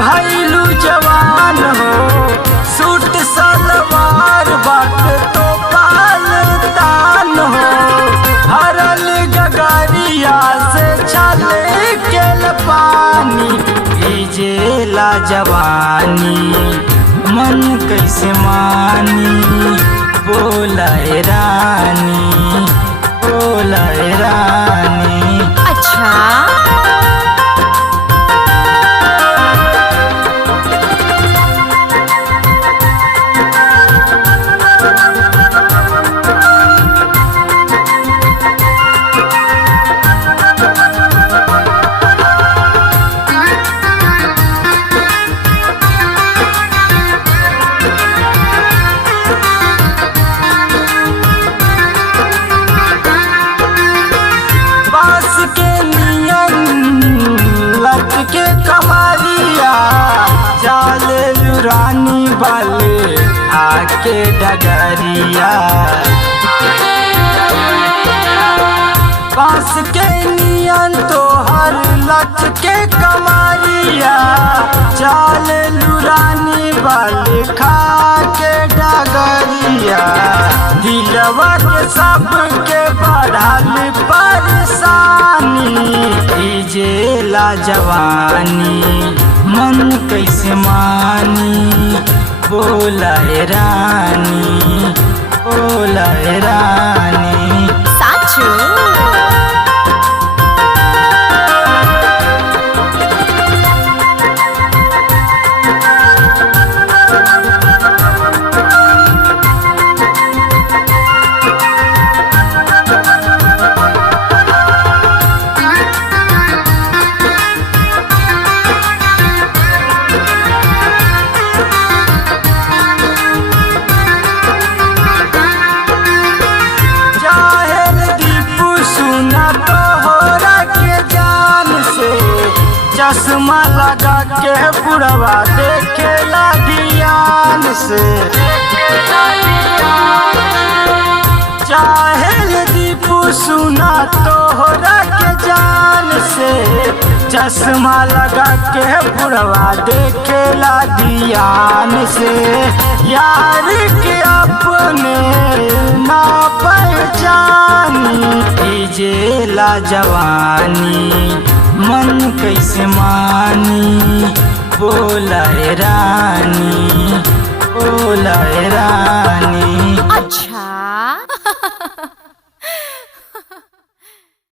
भैलू जवान हो सूट सलवार बाट तो पाल तान हो भरल गगरिया से चले केल पानी भीजेला जवानी मन कैसे मानी बोलाए रानी बोलाए रानी। अच्छा के कमरिया जाले रानी वाले आके डगरिया बांस के नियन तो हर लच के कमरिया जाले रानी वाले खा के डगरिया दिलवा के सबके बढ़ल परेशानी भीजेला जवानी मन कैसे मानी बोलाए रानी बोलाए रानी। साचू चश्मा लगा के बुढ़वा देखेला ध्यान से चाहे दीपू सुना तोहरा के जान से चश्मा लगा के बुढ़वा देखेला ध्यान से यार के अपने ना पहचानी भीजेला जवानी मन कैसे मानी बोलाए रानी